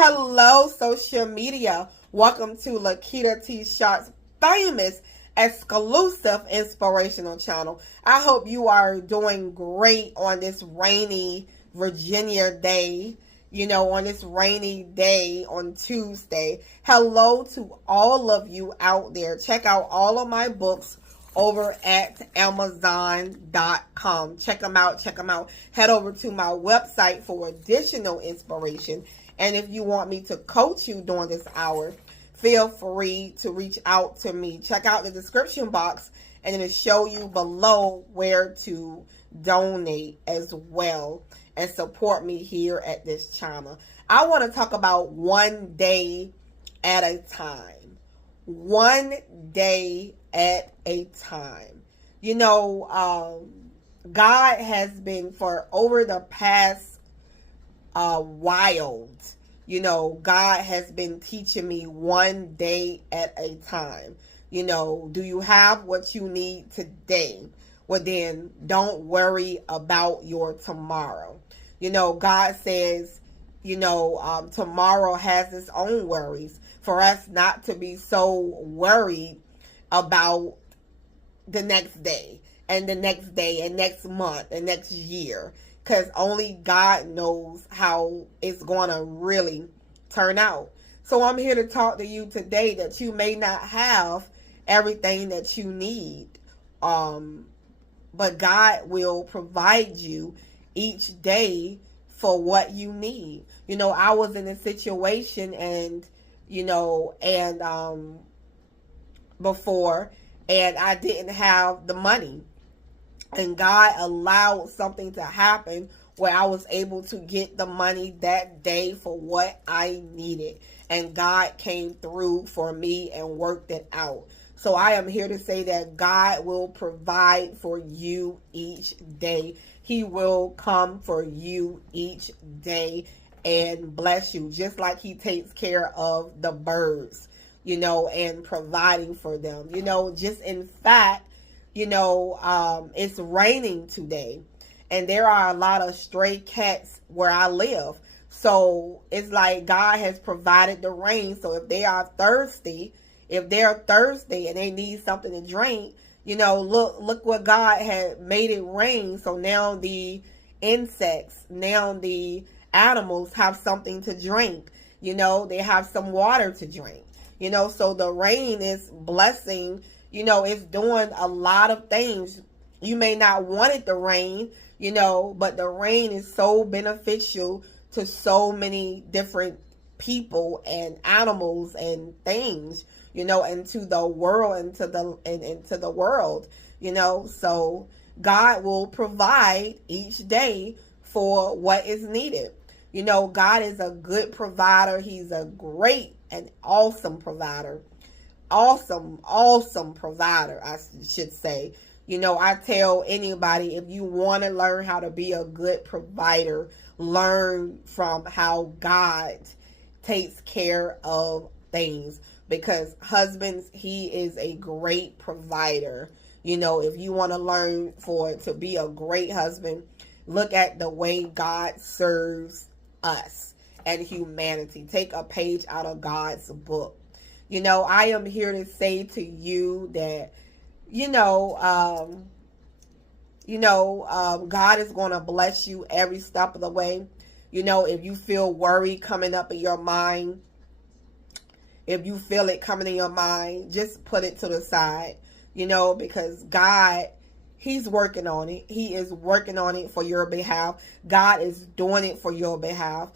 Hello, social media. Welcome to Lakitatsharpe's famous exclusive inspirational channel. I hope you are doing great on this rainy Virginia day. On this rainy day on Tuesday. Hello to all of you out there. Check out all of my books over at Amazon.com. Check them out. Head over to my website for additional inspiration. And if you want me to coach you during this hour, feel free to reach out to me. Check out the description box and it'll show you below where to donate as well and support me here at this channel. I want to talk about one day at a time. One day at a time. God has been for over the past wild. God has been teaching me one day at a time. Do you have what you need today? Well, then don't worry about your tomorrow. God says, tomorrow has its own worries. For us not to be so worried about the next day and the next day and next month and next year. Because only God knows how it's going to really turn out. So I'm here to talk to you today that you may not have everything that you need. But God will provide you each day for what you need. I was in a situation before, and I didn't have the money. And God allowed something to happen where I was able to get the money that day for what I needed. And God came through for me and worked it out. So I am here to say that God will provide for you each day. He will come for you each day and bless you, just like he takes care of the birds, and providing for them. Just in fact, it's raining today, and there are a lot of stray cats where I live. So it's like God has provided the rain. So if they're thirsty and they need something to drink, look what God had made it rain. So now the insects, now the animals have something to drink. They have some water to drink. So the rain is blessing. It's doing a lot of things. You may not want it to rain, but the rain is so beneficial to so many different people and animals and things, and to the world and to the world, so God will provide each day for what is needed. God is a good provider. He's a great and awesome provider. Awesome provider, I should say. I tell anybody, if you want to learn how to be a good provider, learn from how God takes care of things. Because husbands, he is a great provider. If you want to learn to be a great husband, look at the way God serves us and humanity. Take a page out of God's book. I am here to say to you that, God is going to bless you every step of the way. If you feel worry coming up in your mind, if you feel it coming in your mind, just put it to the side, because God, he's working on it. He is working on it for your behalf. God is doing it for your behalf.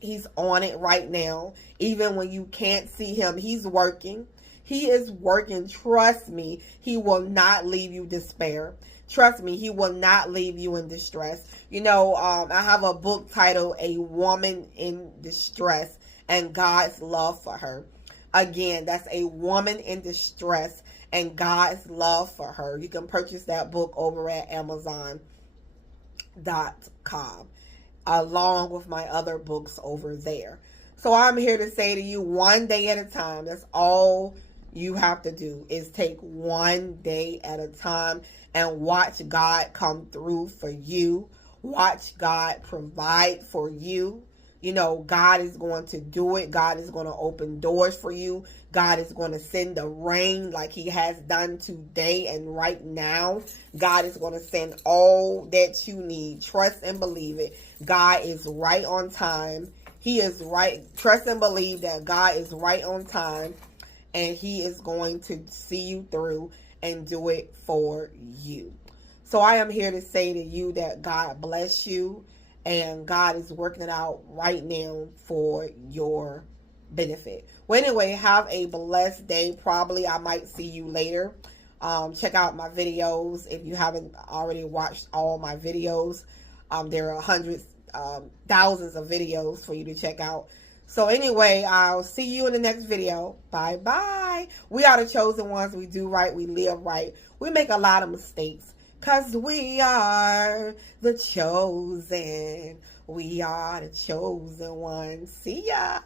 He's on it right now. Even when you can't see him, he's working. He is working. Trust me, he will not leave you despair. Trust me, he will not leave you in distress. I have a book titled A Woman in Distress and God's Love for Her. Again, that's A Woman in Distress and God's Love for Her. You can purchase that book over at Amazon.com along with my other books over there. So I'm here to say to you, one day at a time. That's all you have to do, is take one day at a time and watch God come through for you. Watch God provide for you. You know, God is going to do it. God is going to open doors for you. God is going to send the rain like he has done today and right now. God is going to send all that you need. Trust and believe it. God is right on time. He is right. Trust and believe that God is right on time, and he is going to see you through and do it for you. So I am here to say to you that God bless you, and God is working it out right now for your benefit. Well, anyway, have a blessed day. Probably I might see you later. Check out my videos if you haven't already watched all my videos. There are hundreds, thousands of videos for you to check out. So anyway, I'll see you in the next video. Bye bye. We are the chosen ones. We do right. We live right. We make a lot of mistakes, because we are the chosen. We are the chosen ones. See ya.